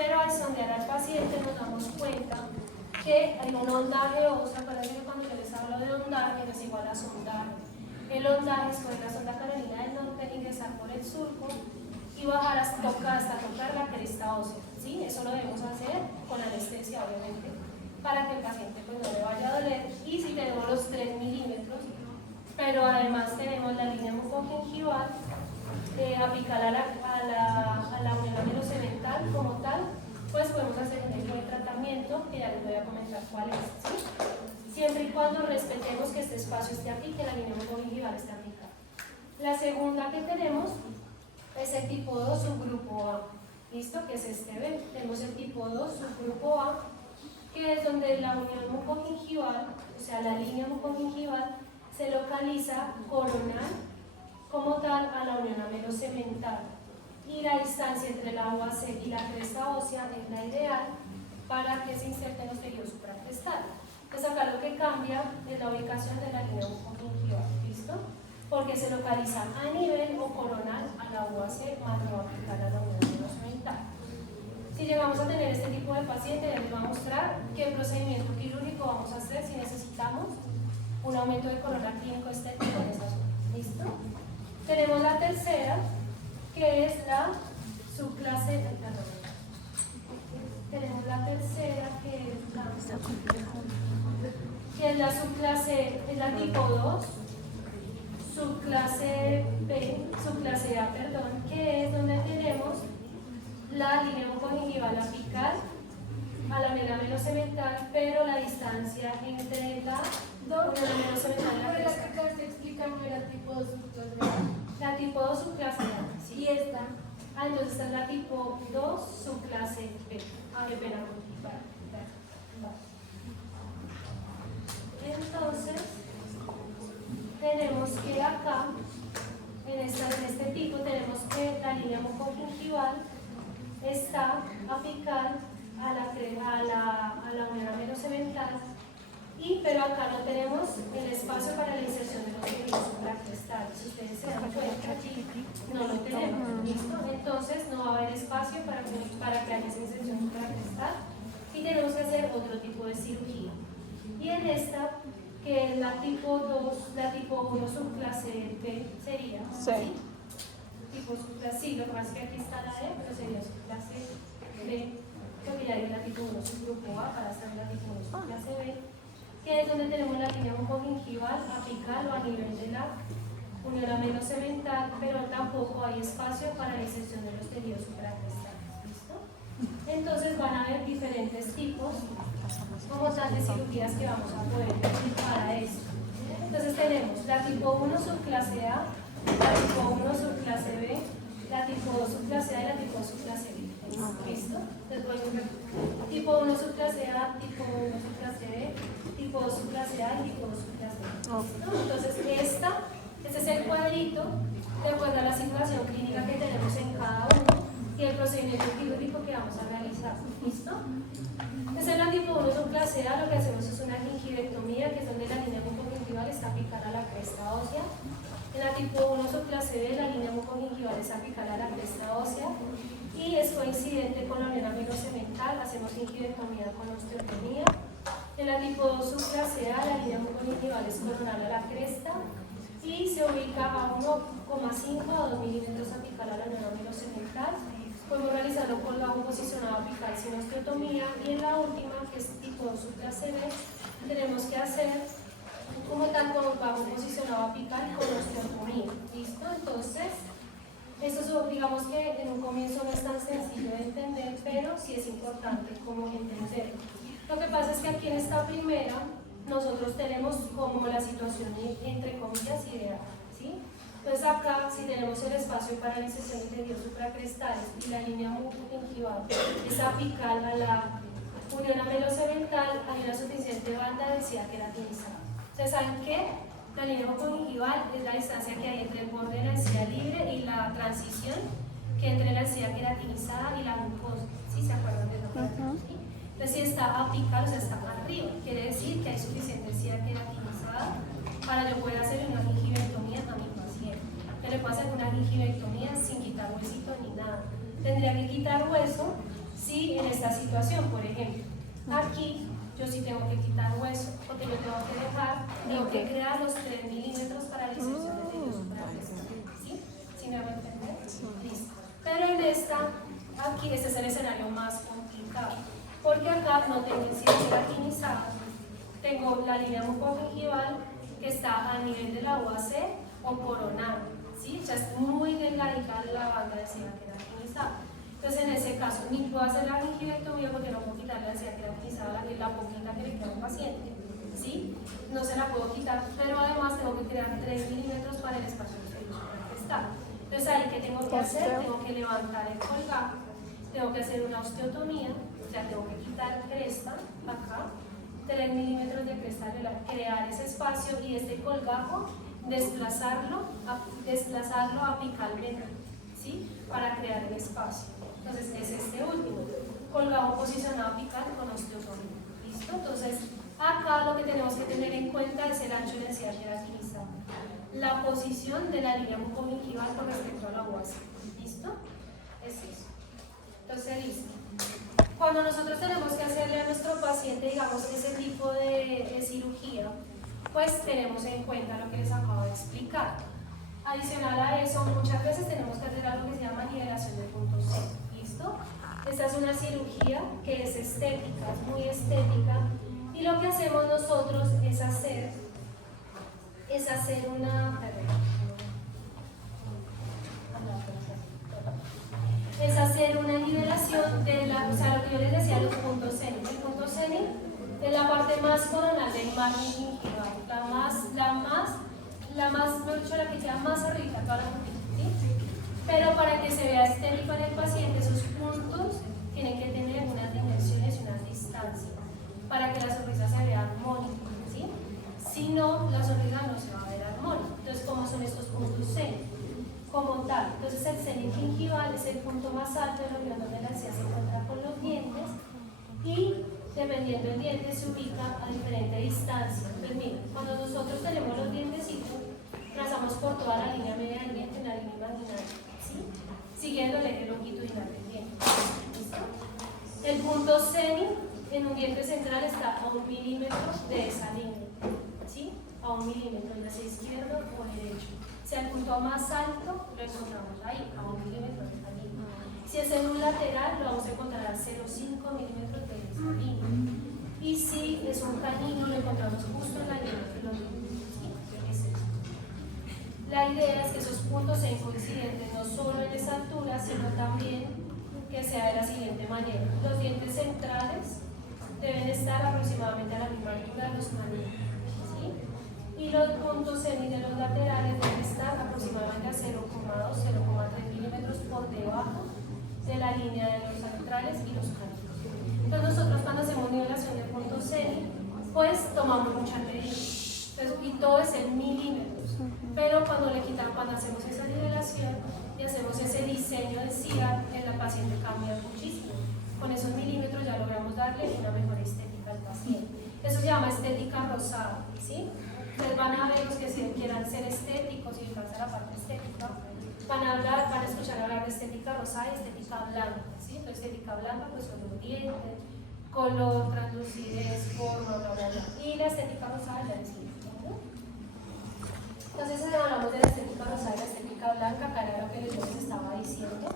pero al sondear al paciente nos damos cuenta que hay un ondaje óseo. Acuérdense que cuando yo les hablo de ondaje no es igual a sondaje. El ondaje es coger la sonda Carolina del Norte, ingresar por el surco y bajar hasta tocar la cresta ósea. ¿Sí? Eso lo debemos hacer con anestesia, obviamente, para que el paciente pues, no le vaya a doler. Y si tenemos los 3 milímetros, pero además tenemos la línea mucogingival apical a la unión amelocemental como tal, pues podemos hacer un tipo de tratamiento que ya les voy a comentar cuál es. ¿Sí? Siempre y cuando respetemos que este espacio esté aquí, que la línea mucogingival esté apicada. La segunda que tenemos es el tipo 2 subgrupo A. ¿Listo? Que es este B. Tenemos el tipo 2 subgrupo A, que es donde la unión mucogingival, o sea, la línea mucogingival, se localiza coronal como tal a la unión amelocemental. Y la distancia entre la UAC y la cresta ósea es la ideal para que se inserten los tejidos supracrestales. Entonces acá lo que cambia es la ubicación de la línea mucogingival. ¿Listo? Porque se localiza a nivel o coronal a la UAC más no apical a la unión amelocemental. Si llegamos a tener este tipo de paciente, ya les voy a mostrar qué procedimiento quirúrgico vamos a hacer si necesitamos un aumento de corona clínico estético en esa zona. ¿Listo? Tenemos la tercera, que es la subclase. Tenemos la tercera, que es la subclase, es la tipo 2, subclase B, subclase A, perdón, que es donde tenemos la línea mucogingival apical a la unión amelocemental, pero la distancia entre la unión amelocemental y la cresta. La que acabas de explicar no era tipo 2 subclase A. La tipo 2 subclase A, ¿sí? Y esta. Entonces esta es la tipo 2 subclase B. Qué pena contigo. Entonces, tenemos que acá, en este tipo, tenemos que la línea mucogingival está apical a la unión amelocemental, pero acá no tenemos el espacio para la inserción de los tejidos supracrestales. Si ustedes se dan cuenta, aquí no lo tenemos, ¿listo? Entonces no va a haber espacio para que haya esa inserción supracrestal y tenemos que hacer otro tipo de cirugía. Y en esta, que es la tipo 2, la tipo 1 subclase B sería, ¿sí? Tipo subclase, sí, lo que pasa es que aquí está la E, pero sería subclase B, porque ya hay la tipo 1 subgrupo A para estar en la tipo 1 subclase B, que es donde tenemos la línea mucogingival apical o a nivel de la unión amelocemental, pero tampoco hay espacio para la inserción de los tejidos supracrestales. ¿Listo? Entonces van a haber diferentes tipos como tal de cirugías que vamos a poder ver para esto. Entonces tenemos la tipo 1 subclase A, la tipo 1 subclase B, la tipo 2 subclase A y la tipo 2 subclase B. ¿Listo? Entonces voy a ver tipo 1 subclase A, tipo 1 subclase B, tipo 2 subclase A y tipo 2 subclase B. ¿Listo? Entonces este es el cuadrito de acuerdo a la situación clínica que tenemos en cada uno y el procedimiento quirúrgico que vamos a realizar. ¿Listo? Entonces en la tipo 1 subclase A lo que hacemos es una gingivectomía, que es donde la línea mucogingival está apical a la cresta ósea. En la tipo 1 subclase B la línea mucogingival es apical a la cresta ósea y es coincidente con la unión amelocemental, hacemos gingivectomía con osteotomía. En la tipo 2 subclase A la línea mucogingival es coronal a la cresta y se ubica a 1,5 a 2 milímetros apical a la unión amelocemental. Podemos realizarlo con bajo posicionado apical sin osteotomía y en la última, que es tipo 2 subclase B, tenemos que hacer como tal con bajo posicionado apical y con osteotomía. ¿Listo? Entonces, esto digamos que en un comienzo no es tan sencillo de entender, pero sí es importante como entenderlo. Lo que pasa es que aquí en esta primera nosotros tenemos como la situación entre comillas ideal, ¿sí? Entonces acá, si tenemos el espacio para la inserción de tejidos supracrestales y la línea mucogingival es apical a la unión amelocemental, hay una suficiente banda de densidad queratinizada. Ustedes saben que la línea mucogingival es la distancia que hay entre el borde de la encía libre y la transición que entre la encía queratinizada y la mucosa. ¿Sí se acuerdan de eso? ¿Sí? Entonces si está apical, o sea, está arriba, quiere decir que hay suficiente encía queratinizada para yo poder hacer una gingivectomía a mi paciente. Yo le puedo hacer una gingivectomía sin quitar huesito ni nada. Tendría que quitar hueso si esta situación, por ejemplo, aquí yo sí tengo que quitar hueso, porque yo tengo que crear los 3 milímetros para la inserción de tejido suprarrenal. ¿Sí? ¿Sí me hago entender? Listo. Pero en esta, aquí, este es el escenario más complicado, porque acá no tengo incidencia queratinizada, tengo la línea mucogingival que está a nivel de la UAC o coronal, ¿sí? O sea, es muy delgadita la banda de seda queratinizada. Entonces, en ese caso, ni puedo hacer la gingivectomía porque no puedo quitar la seda queratinizada, la poquita que le queda al paciente, ¿sí? No se la puedo quitar, pero además tengo que crear 3 milímetros para el espacio que está. Entonces, ahí, ¿qué tengo que hacer? Tengo que levantar el colgajo, tengo que hacer una osteotomía, o sea, tengo que quitar cresta acá, 3 milímetros de cresta areolar, crear ese espacio y este colgajo desplazarlo apicalmente, ¿sí? Para crear el espacio. Entonces es este último, colgajo posicionado apical con osteotomía. ¿Listo? Entonces acá lo que tenemos que tener en cuenta es el ancho de la encía queratinizada, la posición de la línea mucogingival con respecto a la UAC. ¿Listo? Es eso. Entonces, listo. Cuando nosotros tenemos que hacerle a nuestro paciente, digamos, ese tipo de cirugía, pues tenemos en cuenta lo que les acabo de explicar. Adicional a eso, muchas veces tenemos que hacer algo que se llama nivelación de punto C. ¿Listo? Esta es una cirugía que es estética, es muy estética, y lo que hacemos nosotros es hacer una nivelación de la, o sea, lo que yo les decía, los puntos cenit. El punto cenit es la parte más coronal del margen gingival, la que queda más arriba, toda la puntita, ¿sí? Pero para que se vea estético en el paciente, esos puntos tienen que tener unas dimensiones y unas distancias para que la sonrisa se vea armónica, ¿sí? Si no, la sonrisa no se va a ver armónica. Entonces, ¿cómo son estos puntos cenit? Como tal, entonces el cenit gingival es el punto más alto de la región donde la encía se encuentra con los dientes y dependiendo del diente se ubica a diferente distancia. Entonces miren, cuando nosotros tenemos los dientecitos, trazamos por toda la línea media del diente, la línea imaginaria, ¿sí? Siguiendo el eje longitudinal del diente. ¿Listo? El punto cenit en un diente central está a 1 milímetro de esa línea, ¿sí? A 1 milímetro, ya sea izquierdo o derecho. Si el punto más alto lo encontramos ahí, a 1 milímetro de esa línea. Si es en un lateral, lo vamos a encontrar a 0,5 milímetros de esa línea. Y si es un canino, lo encontramos justo en la línea que lo vimos. ¿Sí? Es eso. La idea es que esos puntos sean coincidentes no solo en esa altura, sino también que sea de la siguiente manera. Los dientes centrales deben estar aproximadamente a la misma altura de los caninos. Y los puntos cenit de los laterales deben estar aproximadamente a 0,2-0,3 milímetros por debajo de la línea de los centrales y los caninos. Entonces nosotros cuando hacemos nivelación de puntos cenit, pues tomamos mucha medida. Y todo es en milímetros. Pero cuando hacemos esa nivelación y hacemos ese diseño de encía, el paciente cambia muchísimo. Con esos milímetros ya logramos darle una mejor estética al paciente. Eso se llama estética rosada, ¿sí? Ustedes van a ver los que quieran ser estéticos y alcanzar la parte estética, van a escuchar hablar de estética rosada y estética blanca, ¿sí? Entonces, estética blanca pues son los dientes, color, translucidez, forma, bla, bla, bla. Y la estética rosada ya decimos, ¿no? Entonces, hablamos de la estética rosada y la estética blanca, acá era lo que les estaba diciendo.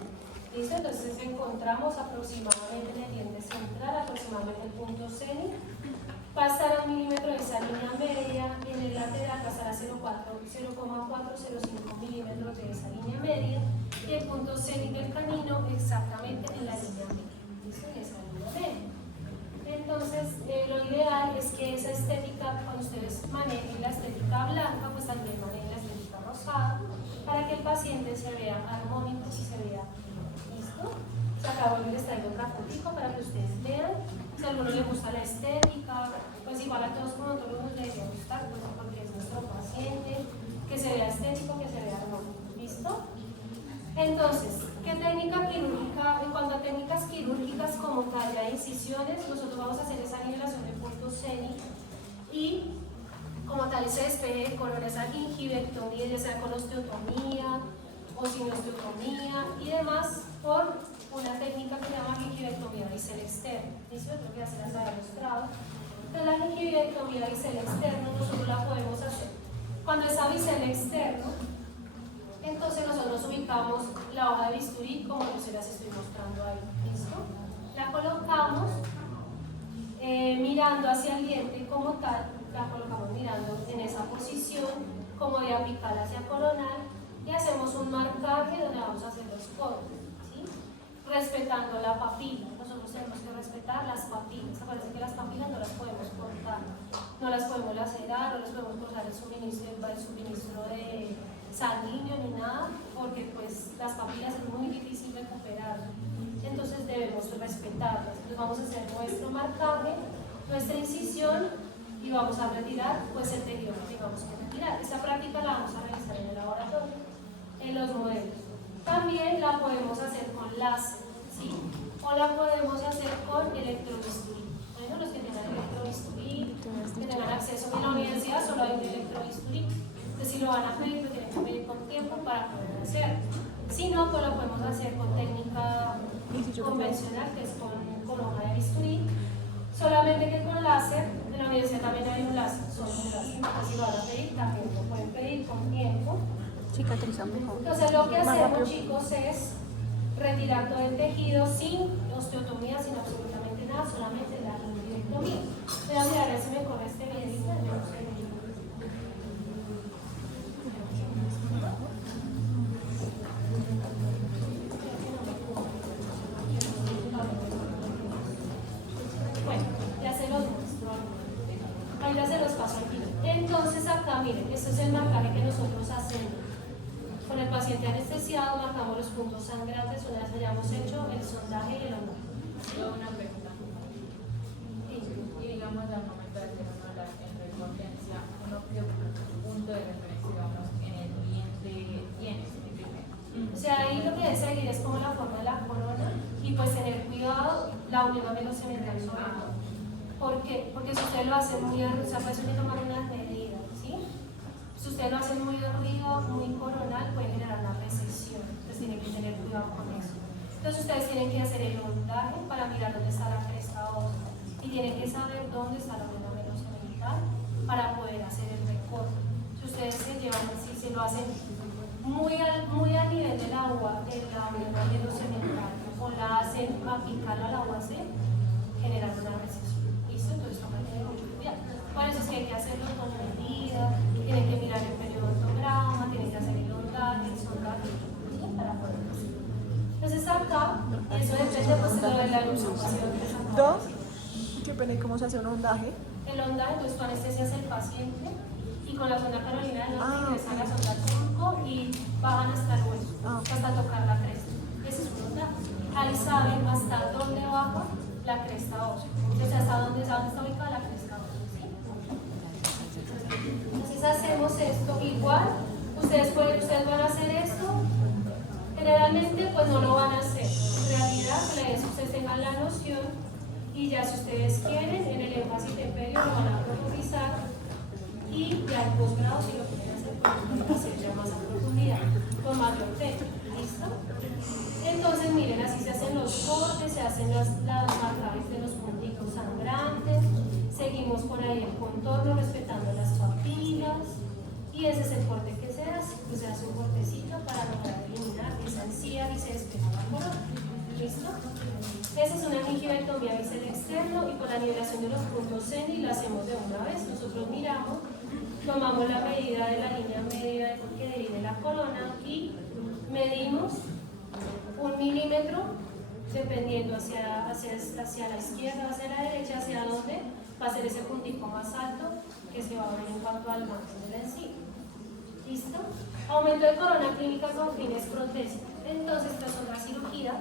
¿Listo? Entonces encontramos aproximadamente en el diente central, aproximadamente el punto cenit. Va a estar a 1 milímetro de esa línea media, y en el lateral va a estar a 0,4-0,5 milímetros de esa línea media, y el punto cenit del canino exactamente en la línea media, ¿listo? En esa línea media. Entonces, lo ideal es que esa estética, cuando ustedes manejen la estética blanca, pues también manejen la estética rosada, para que el paciente se vea armónico y se vea, ¿listo? Se acabó y les traigo otra fotico para que ustedes vean. Si a alguno le gusta la estética, pues igual a todos como odontólogos les debe gustar, pues porque es nuestro paciente, que se vea estético, que se vea armónico, ¿listo? Entonces, ¿qué técnica quirúrgica? En cuanto a técnicas quirúrgicas como tal, ya incisiones, nosotros vamos a hacer esa nivelación de puntos cenit y como tal ese despeje de color, esa gingivectomía, ya sea con osteotomía o sin osteotomía y demás, por una técnica que se llama gingivectomía biselexta. ¿listo? Creo que ya se las había mostrado. Entonces la gingiviectomía bisel externo nosotros la podemos hacer cuando es a bisel externo. Entonces nosotros ubicamos la hoja de bisturí como yo se las estoy mostrando ahí, ¿listo? La colocamos mirando hacia el diente como tal, la colocamos mirando en esa posición como de apical hacia coronal y hacemos un marcaje donde vamos a hacer los cortes, ¿sí? Respetando la papila. Nosotros tenemos que respetar las papilas. Acuérdense que las papilas no las podemos cortar, no las podemos lacerar, no les podemos cortar el suministro de sanguíneo ni nada, porque pues las papilas es muy difícil recuperar. Entonces debemos respetarlas. Entonces vamos a hacer nuestro marcaje, nuestra incisión y vamos a retirar pues el tejido que tengamos que retirar. Esta práctica la vamos a realizar en el laboratorio, en los modelos. También la podemos hacer con láser, ¿sí? O la podemos hacer con electrobisturí. Bueno, los que tengan electrobisturí, que tengan acceso en la universidad, solo hay un electrobisturí. Entonces si lo van a pedir, lo tienen que pedir con tiempo para poder hacerlo. Si no, pues lo podemos hacer con técnica convencional, que es con hoja de bisturí. Solamente que con láser, en la universidad también hay un láser, solo un láser. Entonces si lo van a pedir, también lo pueden pedir con tiempo. Cicatriza mejor. Entonces lo que hacemos, chicos, es retirar todo el tejido sin osteotomía, sin absolutamente nada, solamente la gingiviectomía. Voy a mirar a ver si me corre este video. Bueno, ya se los muestro. Ahí ya se los paso aquí. Entonces acá, miren, este es el marcaje que nosotros hacemos. Con el paciente anestesiado marcamos los puntos sangrantes una vez hayamos hecho el sondaje y el ondaje. Yo una pregunta. Sí. Y digamos al momento de hacer una recortencia, uno qué punto de referencia digamos, en el diente tiene primero. O sea, ahí lo que debe seguir es como la forma de la corona y pues tener cuidado la unión velocemental sobre todo. ¿Por qué? Porque si usted lo hace muy arriba, o sea, pues hay que tomar unas medidas, ¿sí? Si usted lo hace muy arriba, muy coronal, puede generar una recesión. Entonces tiene que tener cuidado con eso. Entonces ustedes tienen que hacer el ondaje para mirar dónde está la cresta ósea y tienen que saber dónde está la unión velocemental para poder hacer el recorte. Si ustedes se llevan, si se lo hacen muy al nivel del agua, de la unión velocemental, o la hacen apicar al agua, ¿sí? Generan una recesión. ¿Listo? Entonces toca tener mucho cuidado. Por eso es que hay que hacerlo con medida, tienen que mirar el periodontograma, tienen que hacer el ondaje, el sondaje, ¿sí? Para poder hacer. Entonces acá, eso depende pues de la iluminación. Dos, qué pena, ¿y cómo se hace un ondaje? El ondaje, entonces tú anestesias al paciente y con la sonda carolina del norte ingresan la sonda tronco y bajan hasta el hueso, hasta tocar la cresta. Ese es un ondaje. Ahí saben hasta dónde baja la cresta ósea, o sea, hasta dónde está ubicada la cresta ósea, ¿sí? Entonces hacemos esto igual, ustedes van a hacer esto, generalmente pues no lo van a hacer, en realidad la idea es que ustedes tengan la noción y ya si ustedes quieren en el énfasis temperio lo van a profundizar y ya el posgrado si lo quieren hacer pues lo pueden hacer ya más a profundidad, con mayor técnica, ¿listo? Entonces miren, así se hacen los cortes, se hacen las marcajes de los punticos sangrantes, seguimos por ahí el contorno respetando las papilas y ese es el corte que se hace, pues se hace un cortecito para lograr eliminar esa encía y se despeja la corona. ¿Listo? Esa es una gingiviectomía bisel externo y con la nivelación de los puntos CENI la hacemos de una vez. Nosotros miramos, tomamos la medida de la línea media que divide la corona y medimos 1 milímetro dependiendo hacia la izquierda, hacia la derecha, hacia dónde va a ser ese puntico más alto que se va a ver en cuanto al margen de la encía. ¿Listo? Aumento de corona clínica con fines protésicos. Entonces, tras otra cirugía,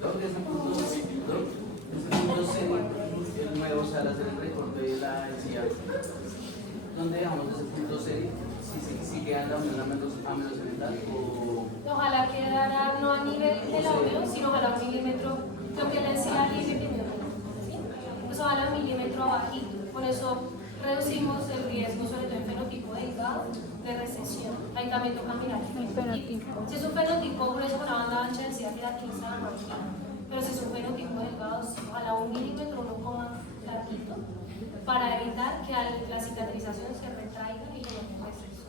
¿Dónde es el punto C? El nuevo sale a hacer el recorte de la encía. ¿Dónde dejamos ese punto C? Si queda en la unión amenosamental o... ojalá quedara no a nivel de la unión, sino ojalá 1 milímetro, lo que la encía libre primero, ¿sí? Pues ojalá 1 milímetro abajito. Por eso reducimos el riesgo, sobre todo en fenotipo delgado, de recesión. Ahí también toca mirar el fenotipo. Si es un fenotipo grueso con una ancha de encía queratinizada, no aquí. Pero si es un fenotipo delgado, ojalá 1 milímetro, 1 coma larguito, para evitar que la cicatrización se retraiga y que no tenga exceso.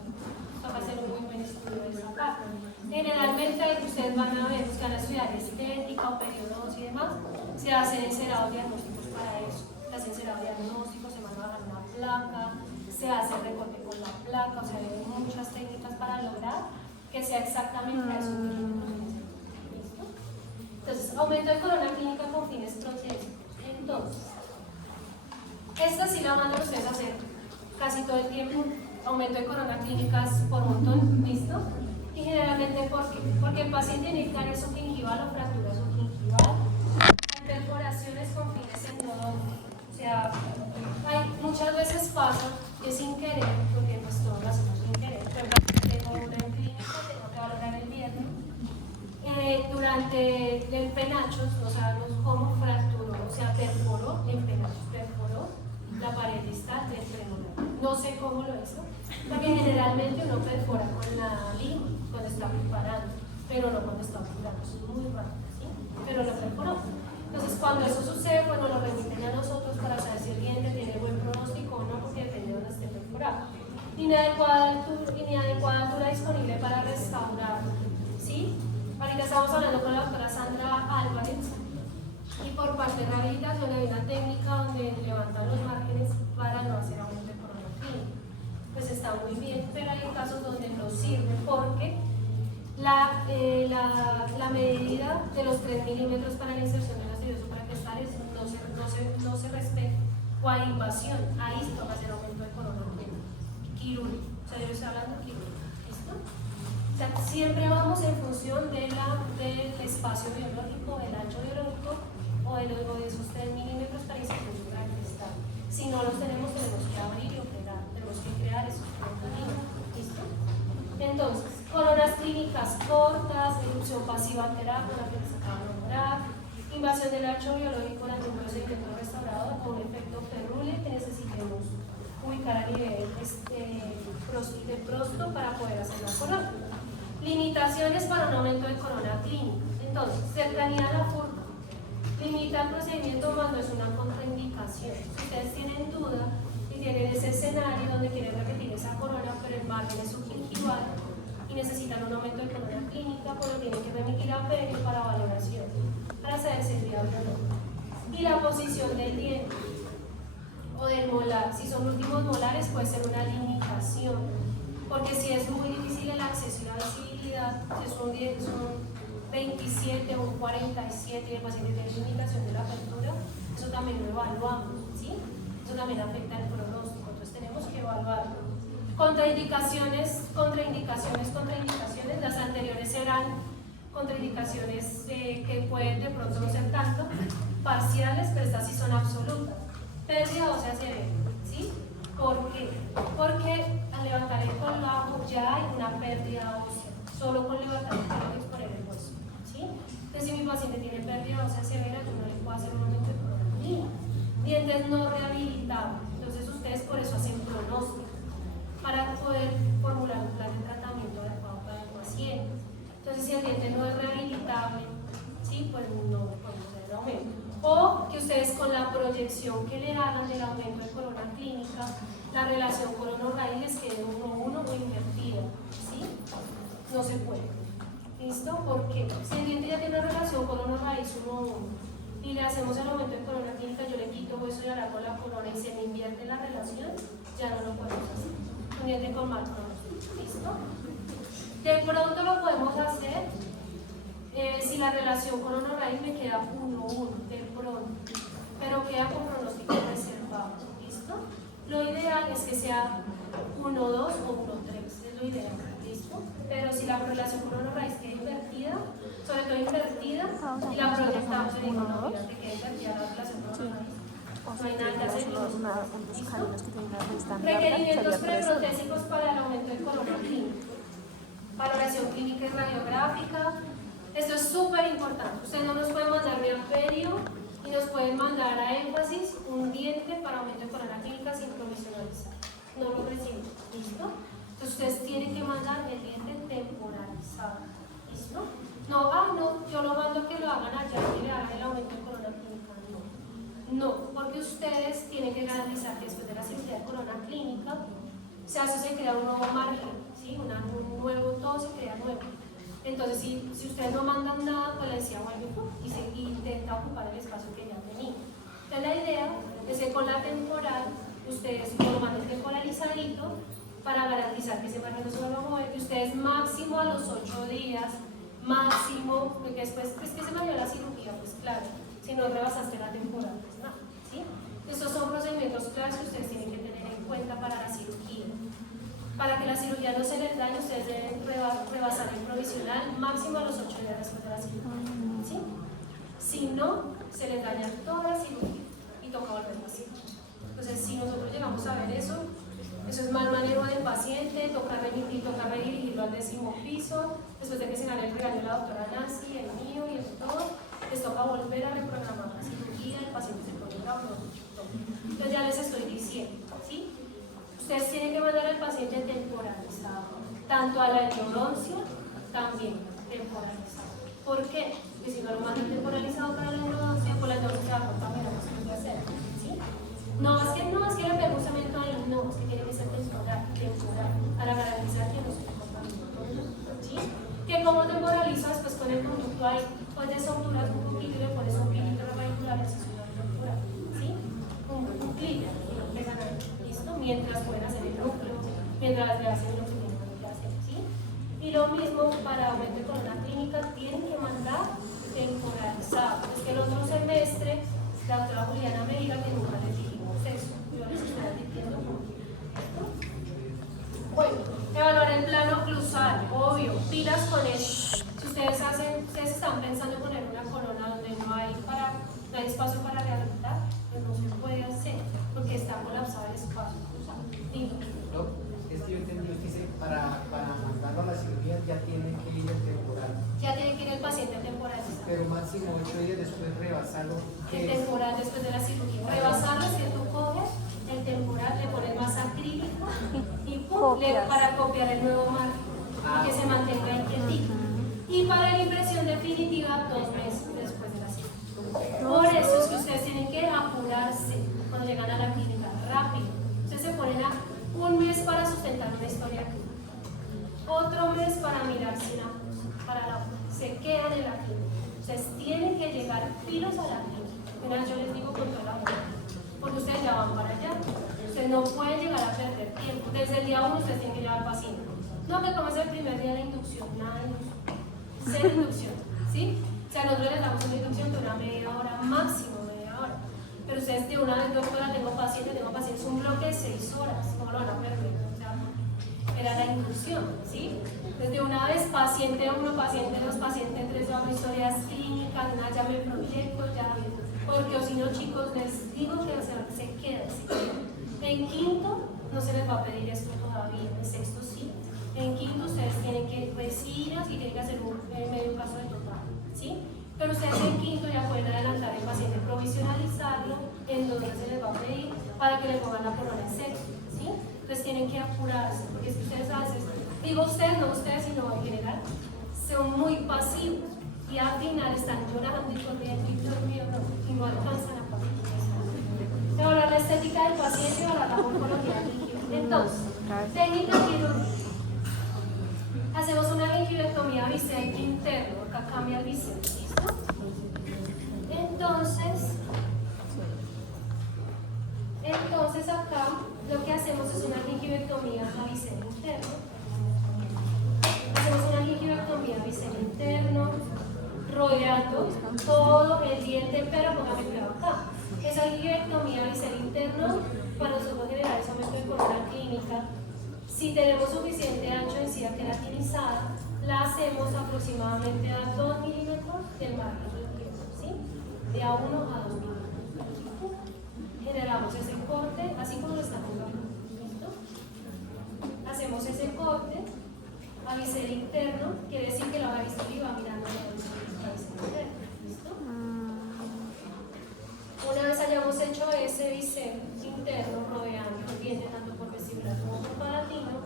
Esto va a ser un muy buen estudio de esa parte. Generalmente, ustedes van a ver, que van a estudiar estética o periodos y demás, se hacen encerados diagnósticos para eso. Se hace encerado diagnóstico, se manda a bajar una placa, se hace recorte con la placa, o sea, hay muchas técnicas para lograr que sea exactamente a esos milímetros. ¿Listo? Entonces, aumento de corona clínica con fines protésicos. Entonces, esta sí la mandan ustedes a hacer casi todo el tiempo, aumento de corona clínicas por montón, ¿listo? Y generalmente, ¿por qué? Porque el paciente tiene caries subgingival o fractura subgingival, hay perforaciones con fines endodónticos. O sea, muchas veces pasa que sin querer, porque pues todos lo hacemos sin querer, por ejemplo, tengo una en clínica, tengo que valorar el viernes, durante el penacho, no sabemos cómo fracturó, o sea, perforó en penachos, perforó la pared distal del premolar. No sé cómo lo hizo, porque generalmente uno perfora con la lima cuando está preparando, pero no cuando está curando, es muy raro, ¿sí? Pero lo perforó. Entonces, cuando eso sucede, pues nos lo remiten a nosotros para saber si el diente tiene buen pronóstico o no, porque depende de dónde esté perforado. Inadecuada altura disponible para restaurar, ¿sí? Ahorita estamos hablando con la doctora Sandra Álvarez y por parte de rehabilitación hay una técnica donde levantan los márgenes para no hacer aumento de corona clínica. Pues está muy bien, pero hay casos donde no sirve porque la medida de los 3 milímetros para la inserción de las tibias supraquestales no se respeta, o hay invasión, ahí se toca hacer aumento de corona quirúrgico. O sea, yo estoy hablando quirúrgico, ¿listo? O sea, siempre vamos en función del espacio biológico, del ancho biológico o de esos 3 milímetros para inserción supraquestal. Si no los tenemos que abrir y operar, tenemos que crear esos 3 milímetros, ¿listo? Entonces, coronas clínicas cortas, erupción pasiva alterada, con la que les acabo de nombrar, invasión del ancho biológico durante un procedimiento restaurador con un efecto ferrule que necesitemos ubicar a nivel de prosto para poder hacer la corona. Limitaciones para un aumento de corona clínica. Entonces, cercanía a la furca. Limita el procedimiento cuando es una contraindicación. Si ustedes tienen duda y tienen ese escenario donde quieren repetir esa corona, pero el margen es subgingival y necesitan un aumento de corona clínica, pues lo tienen que remitir a perio para valoración, para saber si es viable o no. Y la posición del diente o del molar, si son últimos molares, puede ser una limitación, porque si es muy difícil el acceso y la visibilidad, si es un diente, son 27 o un 47 y el paciente tiene limitación de la apertura, eso también lo evaluamos, ¿sí? Eso también afecta el pronóstico, entonces tenemos que evaluarlo. Contraindicaciones, las anteriores eran contraindicaciones que pueden de pronto no ser tanto parciales, pero estas sí son absolutas. Pérdida ósea severa, ¿sí? ¿Por qué? Porque al levantar el colágeno ya hay una pérdida ósea, solo con levantar el colágeno y exponer el hueso, ¿sí? Entonces, si mi paciente tiene pérdida ósea severa, yo no le puedo hacer un aumento de corona clínica. Dientes no rehabilitados, entonces ustedes por eso hacen pronóstico, para poder formular un plan de tratamiento adecuado para el paciente. Entonces, si el diente no es rehabilitable, ¿sí? Pues no podemos hacer el aumento. O que ustedes con la proyección que le hagan del aumento de corona clínica, la relación corono-raíz les quede 1:1 o invertida, ¿sí? No se puede. ¿Listo? Porque si el diente ya tiene una relación corono-raíz 1:1 y le hacemos el aumento de corona clínica, yo le quito hueso y alargo la corona y se me invierte la relación, ya no lo podemos hacer. Un diente con mal pronóstico, ¿listo? De pronto lo podemos hacer si la relación corono-raíz me queda 1:1, de pronto, pero queda con pronóstico reservado, ¿listo? Lo ideal es que sea 1:2 o 1:3, es lo ideal, ¿listo? Pero si la relación corono-raíz queda invertida, sobre todo invertida, y la proyectamos en economía, que queda invertida la relación corono-raíz. No hay nada que hacer. Requerimientos preprotésicos para el aumento de corona clínica. Valoración clínica y radiográfica. Esto es súper importante. Ustedes no nos pueden mandar ni a perio y nos pueden mandar a énfasis un diente para aumento de corona clínica sin provisionalizar. No lo reciben. ¿Listo? Entonces ustedes tienen que mandar el diente temporalizado. ¿Listo? No, lo hagan allá y le hagan el aumento de corona clínica. No, porque ustedes tienen que garantizar que después de la cirugía de corona clínica, o sea, eso se crea un nuevo margen, ¿sí? Un nuevo, todo se crea nuevo. Entonces, si ustedes no mandan nada, pues la encía vuelve y se intenta ocupar el espacio que ya tenía. Entonces, la idea es que con la temporal, ustedes lo manden temporalizadito para garantizar que ese margen no se vuelva a mover, que ustedes máximo a los 8 días, máximo, porque después es que se me dio la cirugía, pues claro, si no rebasaste la temporada, pues nada, ¿sí? Estos son procedimientos claves que ustedes tienen que tener en cuenta para la cirugía. Para que la cirugía no se les dañe, ustedes deben rebasar el provisional máximo a los 8 días después de la cirugía, ¿sí? Si no, se les daña toda la cirugía y toca volverlo así. Entonces, si nosotros llegamos a ver eso es mal manejo del paciente, toca redirigirlo al 10º piso, después de que se gane el regaño la doctora Nancy, el mío y el todo, les toca volver a reprogramar la cirugía, el paciente se pone bravo. Entonces ya les estoy diciendo, ¿sí? Ustedes tienen que mandar al paciente temporalizado, tanto a la endodoncia, también temporalizado. ¿Por qué? Porque si no lo mandan temporalizado para la endodoncia, pues la endodoncia va a contaminar lo que tiene que hacer, ¿sí? No, es que le pego un cemento ahí, no, es que tiene que ser temporal, para garantizar que no se contamine, ¿sí? Que como temporaliza después con el conducto ahí, pues desobturas un poquito y le pones un pilito radicular y haces una ruptura, ¿sí? Un clic, y lo pegan ahí, ¿listo? Mientras pueden hacer el núcleo, mientras le hacen lo que tienen que hacer, ¿sí? Y lo mismo para aumento de corona clínica, tienen que mandar temporalizado. Es que el otro semestre, la doctora Juliana me diga que nunca les dijimos eso. Yo les estoy advirtiendo por qué. Bueno, evaluar el plano oclusal, obvio, pilas con eso. Si ustedes están pensando en poner una corona donde no hay espacio para rehabilitar, pues no se puede hacer, porque está colapsado el espacio oclusal. No, es que yo entendí que dice, para mandarlo a la cirugía ya tiene que ir el temporal. Ya tiene que ir el paciente temporalizado. Pero máximo 8 días después rebasarlo. El temporal después de la cirugía. Rebasarlo, si tú coges el temporal, le pones más acrílico y pum, para copiar el nuevo marco y que se mantenga ahí quietito. Y para la impresión definitiva, 2 meses después de la cirugía. Por eso es que ustedes tienen que apurarse cuando llegan a la clínica, rápido. Ustedes se ponen a 1 mes para sustentar una historia clínica, otro mes para mirar sin apuros, para la otra. Se quedan en la clínica. Ustedes tienen que llegar filos a la clínica. Yo les digo con toda la fuerza, porque ustedes ya van para allá. Ustedes no pueden llegar a perder tiempo. Desde el día 1 ustedes tienen que llevar al paciente. No que como es el primer día de la inducción, nada de inducción. Cero inducción, ¿sí? O sea, nosotros les damos una inducción de una media hora, máximo media hora. Pero ustedes de una vez, doctora, tengo pacientes, un bloque de 6 horas. ¿Cómo lo van a perder? O sea, era la inducción, ¿sí? Desde una vez, paciente 1, paciente 2, paciente 3, yo hago historias clínicas, ya me proyecto, ya, porque o si no, chicos, les digo que se queda. En quinto no se les va a pedir esto todavía, en sexto sí. En quinto ustedes tienen que resinas y tienen que hacer un medio caso de total, ¿sí? Pero ustedes en quinto ya pueden adelantar el paciente, provisionalizarlo, en donde se les va a pedir para que le pongan la corona en sexto, ¿sí? Entonces tienen que apurarse, porque si ustedes hacen, digo ustedes, no ustedes, sino en general, son muy pasivos y al final están llorando y corriendo y Dios mío, no, y no alcanzan a pasar. Evaluar la estética del paciente y evaluar la morfología líquida. Entonces, técnica quirúrgica. Hacemos una gingiviectomía bisecto interno, acá cambia el bisecto, ¿listo? Entonces acá lo que hacemos es una gingiviectomía a bisecto interno. Hacemos una gingiviectomía a bisecto interno, rodeando todo el diente, pero póngame cuidado acá. Esa gingiviectomía a bisecto interno, para nosotros generar ese aumento de corona clínica, si tenemos suficiente ancho de encía queratinizada, la hacemos aproximadamente a 2 milímetros del margen del tiempo, ¿sí? De a 1 a 2 milímetros. Generamos ese corte, así como lo estamos viendo, ¿listo? Hacemos ese corte a bisel interno, quiere decir que la varistola va mirando a bisel interno, ¿listo? Una vez hayamos hecho ese bisel interno rodeando el diente tanto por vestibular como por palatino,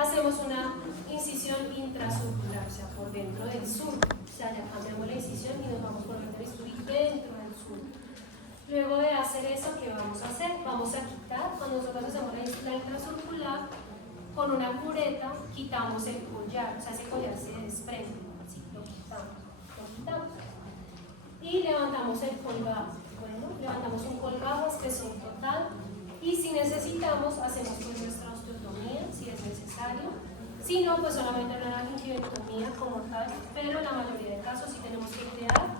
hacemos una incisión intrasurcular, o sea, por dentro del surco, sea, ya cambiamos la incisión y nos vamos por el bisturí dentro del sur. Luego de hacer eso, ¿qué vamos a hacer? Vamos a quitar, cuando nosotros hacemos la intracircular, con una cureta quitamos el collar, o sea, ese collar se desprende, así lo quitamos. Y levantamos el colgado. Bueno, levantamos un colgado, espesor total, y si necesitamos, hacemos pues nuestra osteotomía, si es necesario. Si no, pues solamente una gingivectomía como tal, pero en la mayoría de casos sí tenemos que crear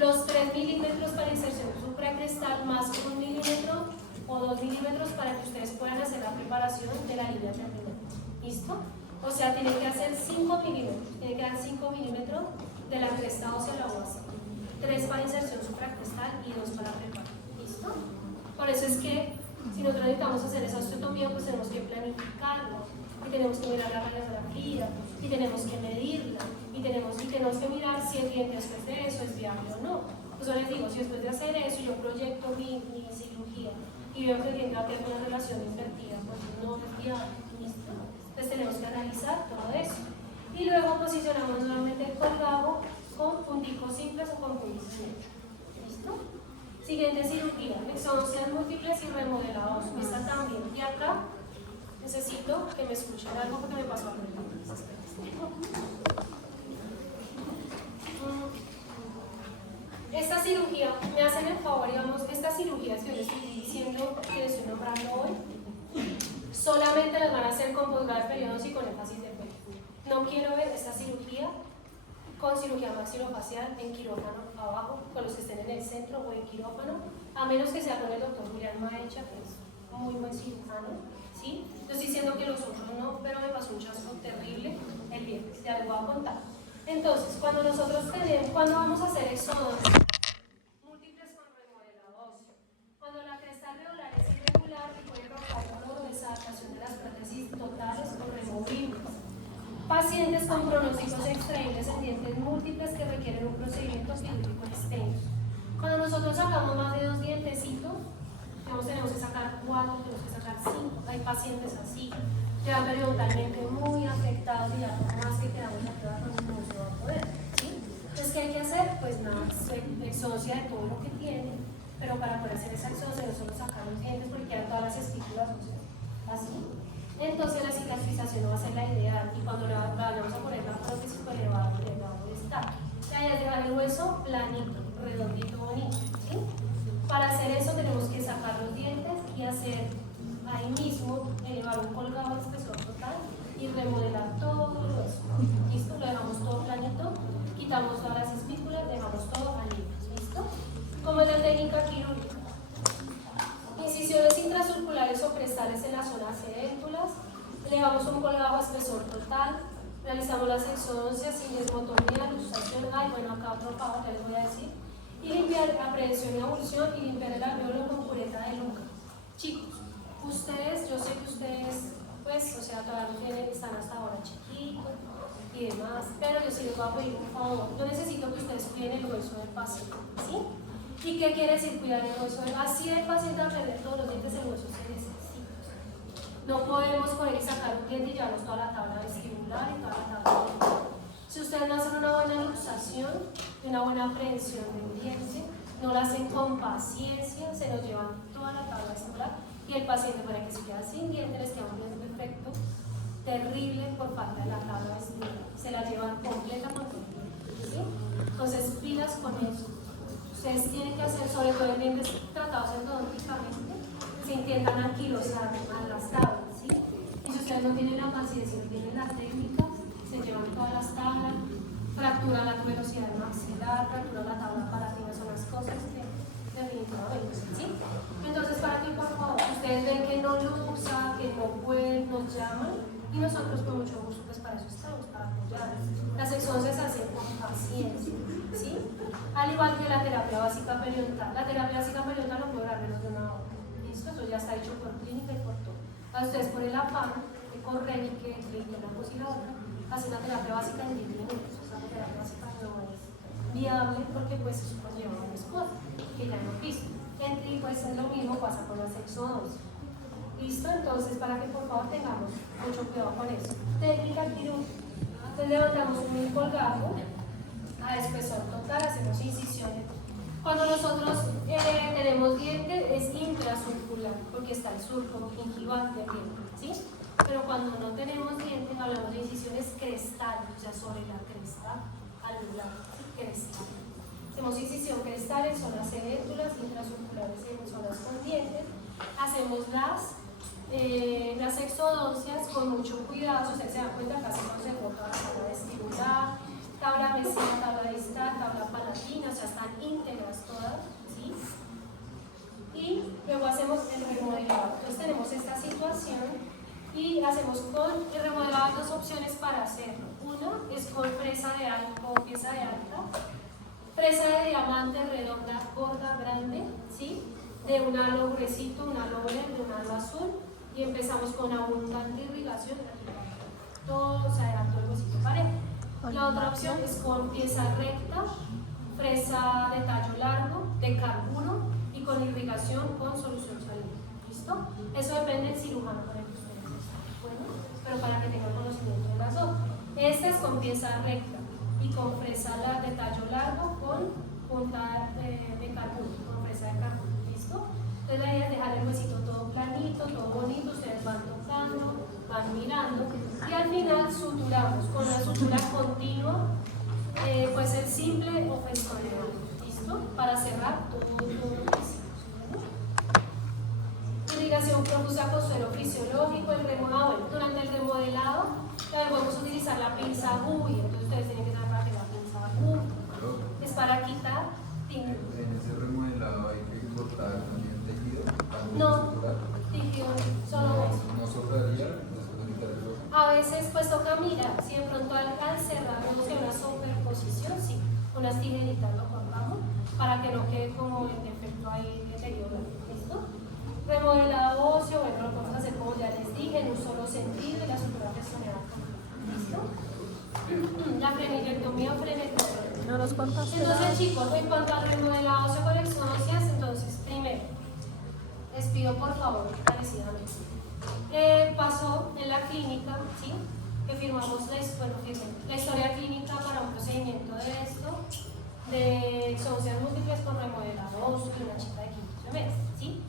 los 3 milímetros para inserción supracrestal más 1 milímetro o 2 milímetros para que ustedes puedan hacer la preparación de la línea terminal. ¿Listo? O sea, tienen que hacer 5 milímetros, tienen que dar 5 milímetros de la cresta ósea a la base. 3 para inserción supracrestal y 2 para preparación. ¿Listo? Por eso es que si nosotros necesitamos hacer esa osteotomía, pues tenemos que planificarlo, y tenemos que mirar la radiografía, y tenemos que medirla, y tenemos que mirar si el diente después de eso es viable o no. Pues yo les digo, si después de hacer eso yo proyecto mi cirugía y veo que el diente va a tener una relación invertida, pues no es viable. ¿Listo? Entonces tenemos que analizar todo eso. Y luego posicionamos nuevamente el colgado con punticos simples o con puntos neutros. ¿Listo? Siguiente cirugía, exoncias múltiples y remodelados. Esta también. Y acá necesito que me escuchen algo porque me pasó algo. Esta cirugía, me hacen el favor, digamos, estas cirugías que yo les estoy diciendo, que les estoy nombrando hoy, solamente las van a hacer con posgrado de periodos y con énfasis de pelo. No quiero ver esta cirugía con cirugía maxilofacial en quirófano abajo, con los que estén en el centro o en quirófano, a menos que sea con el doctor Julián Maecha, que es muy buen cirujano, ¿sí? Yo estoy diciendo que los otros no, pero me pasó un chasco terrible el viernes, ya les voy a contar. Entonces, cuando vamos a hacer exodos múltiples con remodelado óseo, cuando la cresta alveolar es irregular y puede provocar dolor o desadaptación de las prótesis totales o removibles. Pacientes con pronósticos extraíbles en dientes múltiples que requieren un procedimiento quirúrgico extenso. Cuando nosotros sacamos más de 2 dientecitos, tenemos que sacar 4, tenemos que sacar 5. Hay pacientes así, ya periodontalmente muy afectados y ya más que quedamos atrás no se va a poder. ¿Sí? Entonces, ¿qué hay que hacer? Pues nada, exoncia de todo lo que tiene, pero para poder hacer esa exoncia no solo sacar los dientes porque quedan todas las espículas así. Entonces la cicatrización no va a ser la ideal y cuando le vayamos a poner la prótesis pues le va a molestar. La idea es dejar el hueso planito, redondito, bonito. ¿Sí? Para hacer eso tenemos que sacar los dientes y hacer ahí mismo, elevar un colgado al espesor total y remodelar todo el hueso. ¿Listo? Lo dejamos todo planito, quitamos todas las espículas, dejamos todo al libre. ¿Listo? Como es la técnica quirúrgica. Incisiones intracirculares o crestales en la zona acedéntulas, elevamos un colgado a espesor total, realizamos las exodoncias, cinesmotomía, luxación, acá otro favor, ya les voy a decir, y limpiar aprehensión y abulsión y limpiar el alveolo con cureta de Luca. Chicos, ustedes, yo sé que ustedes, pues, o sea, todavía no tienen, están hasta ahora chiquitos y demás, pero yo sí les voy a pedir un favor, yo necesito que ustedes cuiden el hueso del paciente, ¿sí? ¿Y qué quiere decir cuidar el hueso? Así el paciente va a perder todos los dientes, el hueso se necesita. No podemos coger y sacar un diente y llevarnos toda la tabla vestibular y toda la tabla dental. Si ustedes no hacen una buena luxación y una buena aprehensión del diente, no la hacen con paciencia, se nos llevan toda la tabla vestibular y el paciente para que se quede sin diente les queda un defecto terrible por falta de la tabla vestibular. Se la llevan completa con todo. ¿Sí? Entonces, pilas con eso. Ustedes tienen que hacer, sobre todo en dientes tratados endodónticamente, se intentan anquilosar a las tablas, ¿sí? Y si ustedes no tienen la paciencia, no tienen la técnica, se llevan todas las tablas, fracturan la tuberosidad del maxilar, fracturan la tabla paratina, son las cosas que definitivamente, ¿sí? Entonces, para que por favor, ustedes ven que no luxa, que no pueden, nos llaman, y nosotros con mucho gusto, pues para eso estamos, para apoyarles. Las exoncias se hacen con paciencia, ¿sí? Al igual que la terapia básica periodontal. La terapia básica periodontal no puede durar menos de 1 hora. ¿Listo? Eso ya está hecho por clínica y por todo. A ustedes por el afán de correr y que una cosa y la otra, hacen la terapia básica en 10 minutos. O sea, la terapia básica no es viable porque pues eso conlleva una cosas que ya hemos visto. Y pues es lo mismo pasa con las exodoncias. ¿Listo? Entonces, para que por favor tengamos mucho cuidado con eso. Técnica quirúrgica. Entonces levantamos un colgado a contar, hacemos incisiones. Cuando nosotros tenemos diente es intrasurcular, porque está el surco gingival del diente, ¿sí? Pero cuando no tenemos dientes hablamos de incisiones crestales, o sea, sobre la cresta alular, ¿sí? Crestal. Hacemos incisión crestal en zonas edéntulas, intrasurculares en zonas con dientes. Hacemos las exodoncias con mucho cuidado. Si ustedes se dan cuenta, casi no se toca la tabla vestibular, tabla mesial, tabla distal, tabla palatina, o sea, están íntegras todas, ¿sí? Y luego hacemos el remodelado. Entonces tenemos esta situación y hacemos con el remodelado dos opciones para hacerlo. Una es con fresa de alto o pieza de alta, fresa de diamante redonda, gorda, grande, ¿sí? De un halo gruesito, un halo verde, un halo azul, y empezamos con abundante irrigación, todo, o sea, todo el huesito parejo. La otra opción es con pieza recta, fresa de tallo largo, de carburo y con irrigación con solución salina. ¿Listo? Eso depende del cirujano con el que ustedes estén. Bueno, pero para que tengan conocimiento de las dos. Esta es con pieza recta y con fresa de tallo largo con punta de carburo, con fresa de carburo. ¿Listo? Entonces la idea es dejar el huesito todo planito, todo bonito, ustedes van tocando, van mirando y al final suturamos con la sutura continua, puede ser simple o festoneada. ¿Listo? Para cerrar todo lo que hicimos. Irrigación profusa con suelo fisiológico, el remodelado. Bueno, durante el remodelado también podemos utilizar la pinza Gubi, entonces ustedes tienen que saber que la pinza Gubi es para quitar tinta. En ese remodelado hay que cortar también tejido. No, tejido, solo eso. No sobraría, después de quitar el ojo. A veces pues toca mirar, si de pronto al cerrar vemos que una superposición, sí, unas tijeritas lo cortamos para que no quede como el defecto ahí deteriorado. ¿Listo? Remodelado óseo, bueno, lo podemos hacer como ya les dije, en un solo sentido y la sutura presionada. ¿Listo? La frenilectomía o frenectomía. No nos contaste nada. Entonces chicos, en cuanto al remodelado óseo con exodoncias, entonces primero, les pido por favor, parecidamente. Pasó en la clínica, ¿sí? Que firmamos la historia clínica para un procedimiento de esto, de exodoncias múltiples con remodelado óseo de una chica de quinto semestre, ¿sí?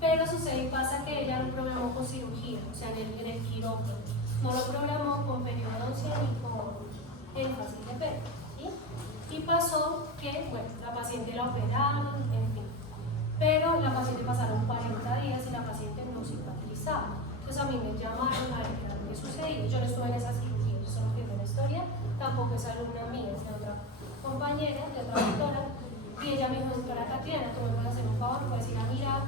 Pero sucede y pasa que ella lo programó con cirugía, o sea, en el quirófano. No lo programó con periodoncia ni con énfasis de pelo, ¿sí? Y pasó que, bueno, la paciente la operaron, en fin. Pero la paciente pasaron 40 días y la paciente no cicatrizaba. Entonces a mí me llamaron a ver qué había sucedido. Yo no estuve en esa cirugía, yo solo firmé la historia, tampoco es alumna mía, es de otra compañera, de otra doctora. Y ella me dijo, doctora Tatiana, tú me puedes hacer un favor, puedes ir a mirar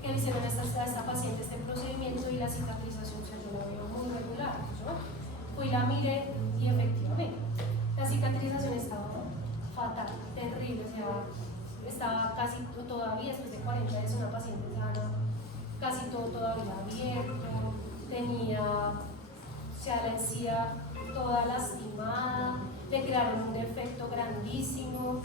que le hicieron a esta paciente este procedimiento y la cicatrización, o sea, yo la veo muy regular. ¿No? Fui, la miré y efectivamente, la cicatrización estaba fatal, terrible, o sea, estaba casi todavía, después de 40 días, una paciente sana, casi todo todavía abierto, tenía, o sea, la encía toda lastimada, le crearon un defecto grandísimo,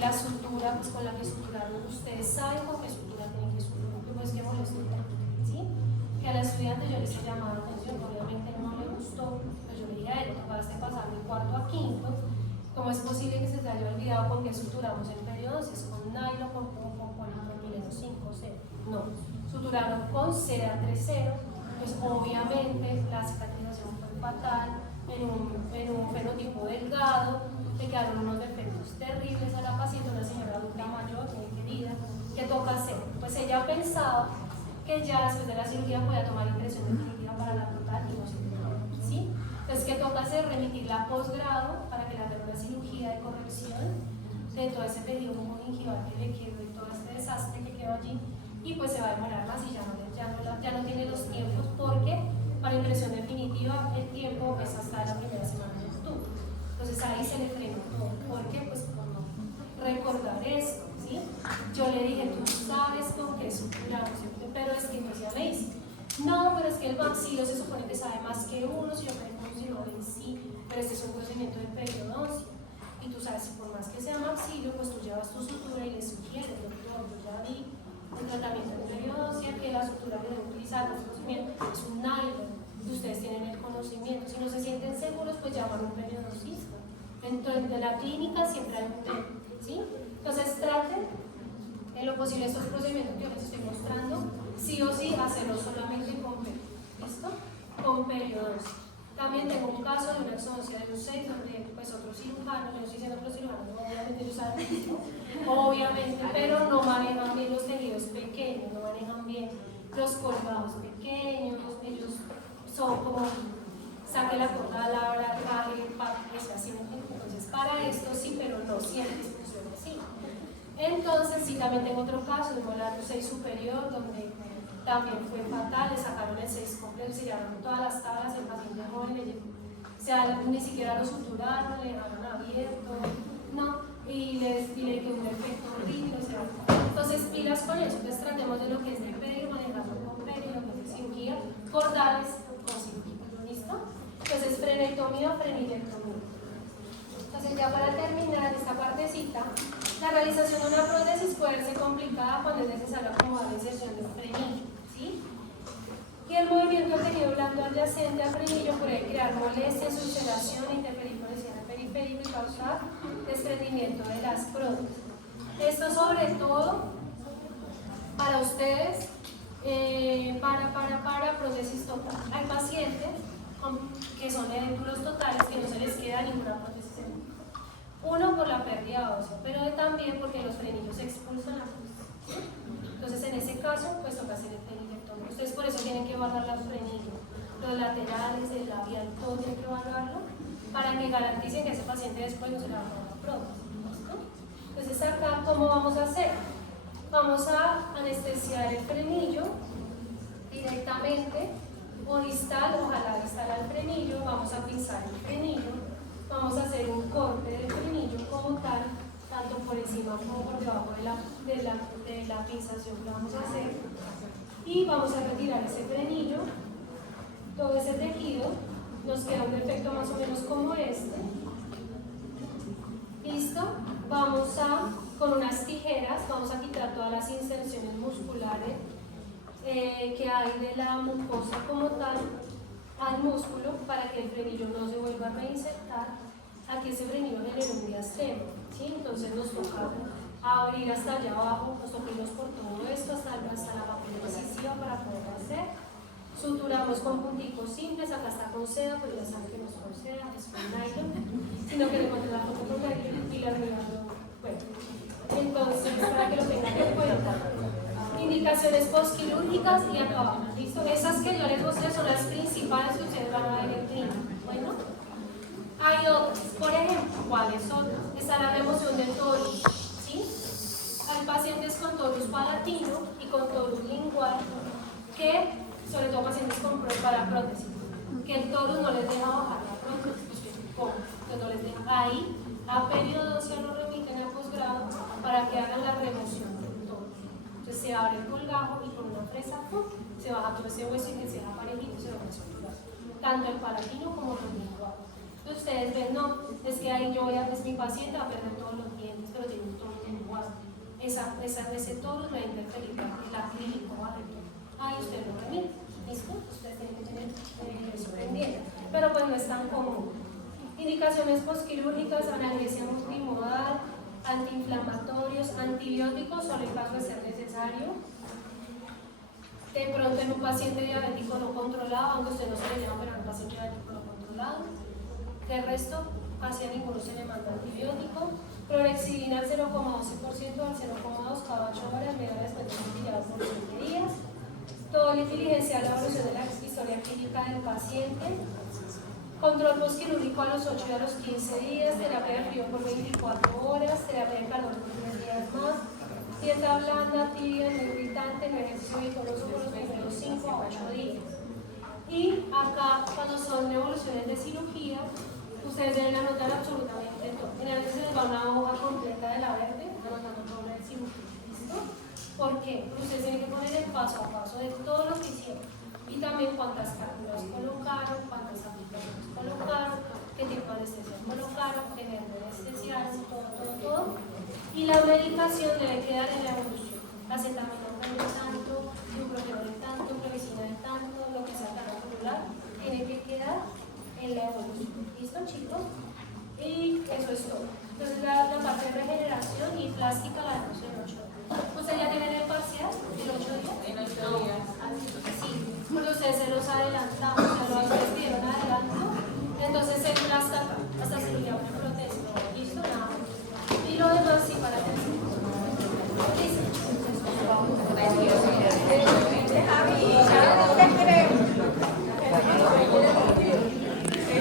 la sutura, pues con la que suturaron, ustedes saben con qué sutura tienen que suturar, pues que molesto, ¿sí? Que a la estudiante yo les he llamado la atención, obviamente no le gustó, pues yo le dije a él, acabaste de pasar de cuarto a quinto, ¿cómo es posible que se te haya olvidado con qué suturamos en periodosis? Con nylon, con polipropileno 5C, no, suturaron con seda 3.0, pues obviamente la cicatrización fue fatal, en un fenotipo delgado, le quedaron unos defectos terribles a la paciente, una señora adulta mayor, muy querida, ¿qué toca hacer? Pues ella pensaba que ya después de la cirugía podía tomar impresión definitiva para la total y no se pudo, ¿sí? Entonces, ¿qué toca hacer? Remitirla a posgrado para que le hagan una cirugía de corrección de todo ese tejido gingival que le quedó y todo este desastre que quedó allí, y pues se va a demorar más y ya no tiene los tiempos, porque para impresión definitiva el tiempo es hasta la primera semana de octubre. Entonces ahí se le frenó todo. ¿Por qué? Pues por no recordar esto, ¿sí? Yo le dije, tú sabes con qué suturamos, pero es que pues ya me dice, no, pero es que el maxilo se supone que sabe más que uno, si yo me considero en sí, pero este es un procedimiento de periodoncia. Y tú sabes, si por más que sea maxilo, pues tú llevas tu sutura y le sugieres, doctor, yo ya vi el tratamiento de periodoncia, que la sutura que deben utilizar los procedimientos es un nylon, y ustedes tienen el conocimiento. Si no se sienten seguros, pues llaman a un periodoncista, Dentro de la clínica siempre hay un médico, ¿sí? Entonces traten en lo posible estos procedimientos que yo les estoy mostrando, sí o sí hacerlo solamente con periodo, ¿listo? Con periodos. También tengo un caso de una exodoncia de un 6 donde pues otros cirujanos, yo no estoy diciendo que los cirujanos, obviamente ellos saben esto, obviamente, pero no manejan bien los tejidos pequeños, no manejan bien los colgados pequeños, ellos son como saque la corta, la baje, es así, entonces para esto sí, pero no siempre funciona así. Entonces sí, también tengo otro caso de un molar 6 superior donde también fue fatal, le sacaron el 6 completo, se llevaron todas las tablas, el paciente joven, o sea, ni siquiera lo suturaron, le dejaron abierto, no, y le quedó un efecto horrible, o sea, entonces pilas con eso, entonces tratemos de lo que es de perio, manejarlo con perio, lo que es de cirugía, cordales con cirugía, ¿listo? Entonces frenectomía o frenillectomía. Entonces ya para terminar esta partecita, la realización de una prótesis puede ser complicada cuando es necesario acomodar la inserción de un frenillo, ¿sí? Y el movimiento del tejido blando adyacente al frenillo puede crear molestias, ulceración, interferir con el cierre periférico y causar desprendimiento de las prótesis. Esto sobre todo para ustedes, para prótesis total. Hay pacientes que son edénculos totales que no se les queda ninguna prótesis. Uno por la pérdida ósea, pero también porque los frenillos expulsan la prótesis. Entonces en ese caso, pues toca hacer el frenillectomía. Ustedes por eso tienen que evaluar los frenillos, los laterales, el labial, todo tienen que evaluarlo para que garanticen que ese paciente después no se le va a poner la prótesis. ¿Listo? Entonces acá, ¿cómo vamos a hacer? Vamos a anestesiar el frenillo directamente o distal, ojalá distal al frenillo, vamos a pinzar el frenillo, vamos a hacer un corte del frenillo como tal, tanto por encima como por debajo de la pinzación que vamos a hacer, y vamos a retirar ese frenillo, todo ese tejido, nos queda un defecto más o menos como este. ¿Listo? Vamos con unas tijeras, vamos a quitar todas las inserciones musculares que hay de la mucosa como tal al músculo para que el frenillo no se vuelva a reinsertar. Aquí ese frenillo genera un diastema, ¿sí? Entonces nos toca abrir hasta allá abajo, nos tocamos por todo esto hasta la papila incisiva para poder hacer. Suturamos con punticos simples, acá está con seda, pero ya saben que no es con seda, es con nylon, sino que le encontré la foto con nylon y la regalo, bueno. Entonces, para que lo tengan en cuenta. Indicaciones postquirúrgicas y acá abajo, ¿listo? Esas que yo les mostré son las principales que ustedes van a ver en clínica. Bueno, hay otras, por ejemplo, ¿cuáles son? Está la remoción del torus, ¿sí? Hay pacientes con torus palatino y con torus lingual, que, sobre todo pacientes para prótesis, que el torus no les deja bajar la prótesis, ¿cómo? Que no les deja ahí, a periodoncia lo remiten a posgrado para que hagan la remoción del torus. Entonces se abre el colgajo y con una fresa ¡pum!, se baja todo ese hueso y que sea parejito se lo va a suturar, tanto el palatino como el lingual. Entonces ustedes ven, no, es que ahí yo voy a, es mi paciente, va a perder todos los dientes, pero tiene un torus lingual. Ese torus va a interferir en la clínica o ahí ustedes lo remiten, ¿listo? Ustedes tienen que tener eso pendiente, pero pues no es tan común. Indicaciones postquirúrgicas, analgesia multimodal, antiinflamatorios, antibióticos, solo en caso de ser necesario. De pronto en un paciente diabético no controlado, aunque usted no se le llama, pero en un paciente diabético no controlado. De resto, casi a ninguno se le manda antibiótico. Clorexidina al 0,12% al 0,2 cada 8 horas, media después de tirado por 7 días. Todo diligenciar la evolución de la historia clínica del paciente. Control postquirúrgico a los 8 y a los 15 días, terapia de frío por 24 horas, terapia de calor por 3 días más, dieta blanda, tibia, no irritante, no ejercicio vigoroso por los primeros 5 a 8 días. Y acá, cuando son evoluciones de cirugía, ustedes deben anotar absolutamente todo. En a veces les va una hoja completa de la verde, anotando todo el cirugía. ¿Listo? ¿Por qué? Porque ustedes tienen que poner el paso a paso de todo lo que hicieron. Y también cuántas cápsulas colocaron, cuántas aplicaciones colocaron, qué tipo de anestesia colocaron, qué nervio anestesiaron, todo. Y la medicación debe quedar en la evolución. Acetaminofén de tanto, ibuprofeno de tanto, cloricina de tanto, lo que sea tan popular, tiene que quedar en la evolución. ¿Listo, chicos? Y eso es todo.